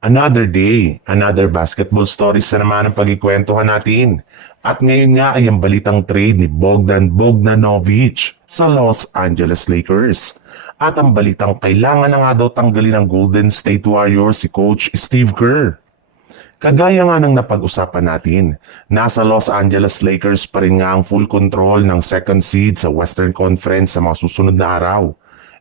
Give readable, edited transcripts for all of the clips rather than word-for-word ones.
Another day, another basketball stories na naman ang pagkikwentuhan natin. At ngayon nga ay ang balitang trade ni Bogdan Bogdanovic sa Los Angeles Lakers. At ang balitang kailangan na nga daw tanggalin ng Golden State Warriors si Coach Steve Kerr. Kagaya nga ng napag-usapan natin, nasa Los Angeles Lakers pa rin nga ang full control ng second seed sa Western Conference sa mga susunod na araw.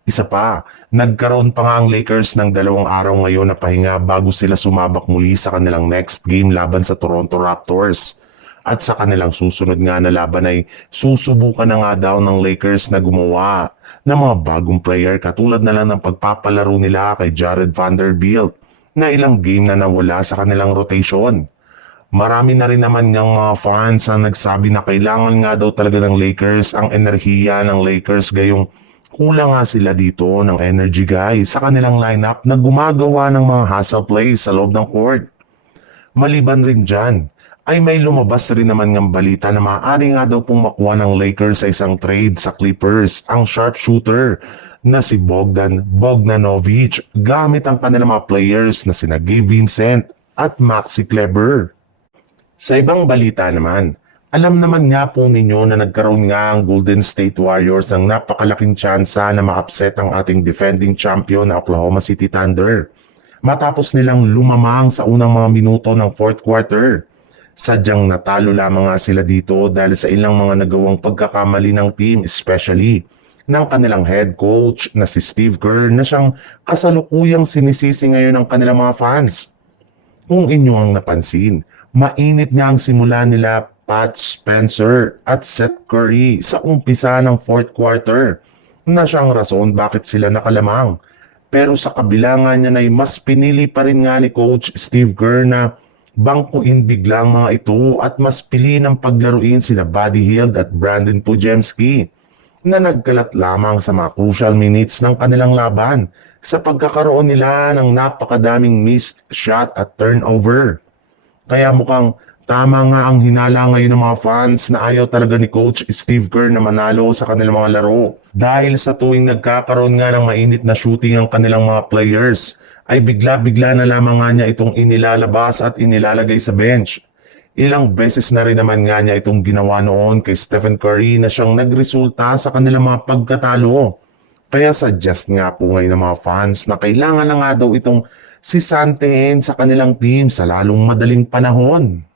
Isa pa, nagkaroon pa nga ang Lakers ng 2 araw ngayon na pahinga bago sila sumabak muli sa kanilang next game laban sa Toronto Raptors. At sa kanilang susunod nga na laban ay susubukan na nga daw ng Lakers na gumawa ng mga bagong player katulad na lang ng pagpapalaro nila kay Jared Vanderbilt na ilang game na nawala sa kanilang rotation. Marami na rin naman ng mga fans ang nagsabi na kailangan nga daw talaga ng Lakers ang enerhiya ng Lakers gayong kulang nga sila dito ng energy guys sa kanilang lineup na gumagawa ng mga hustle plays sa loob ng court. Maliban rin dyan, ay may lumabas rin naman ng balita na maaari nga daw pong makuha ng Lakers sa isang trade sa Clippers ang sharpshooter na si Bogdan Bogdanovic gamit ang kanilang mga players na sina Gabe Vincent at Maxi Kleber. Sa ibang balita naman, alam naman nga po ninyo na nagkaroon nga ang Golden State Warriors ng napakalaking tsansa na ma-upset ang ating defending champion na Oklahoma City Thunder. Matapos nilang lumamang sa unang mga minuto ng fourth quarter. Sadyang natalo lamang nga sila dito dahil sa ilang mga nagawang pagkakamali ng team, especially ng kanilang head coach na si Steve Kerr na siyang kasalukuyang sinisisi ngayon ng kanilang mga fans. Kung inyo ang napansin, mainit nga ang simula nila Pat Spencer at Seth Curry sa umpisa ng fourth quarter na siyang rason bakit sila nakalamang. Pero sa kabila nga niya ay mas pinili pa rin nga ni Coach Steve Kerr na bangkuin biglang mga ito at mas pili ng paglaruin sina Buddy Hield at Brandon Podziemski na nagkalat lamang sa mga crucial minutes ng kanilang laban sa pagkakaroon nila ng napakadaming missed shot at turnover. Kaya mukhang tama nga ang hinala ngayon ng mga fans na ayaw talaga ni Coach Steve Kerr na manalo sa kanilang mga laro. Dahil sa tuwing nagkakaroon nga ng mainit na shooting ang kanilang mga players, ay bigla-bigla na lamang nga niya itong inilalabas at inilalagay sa bench. Ilang beses na rin naman nga niya itong ginawa noon kay Stephen Curry na siyang nagresulta sa kanilang mga pagkatalo. Kaya suggest nga po ngayon ng mga fans na kailangan na nga daw itong sisantehin sa kanilang team sa lalong madaling panahon.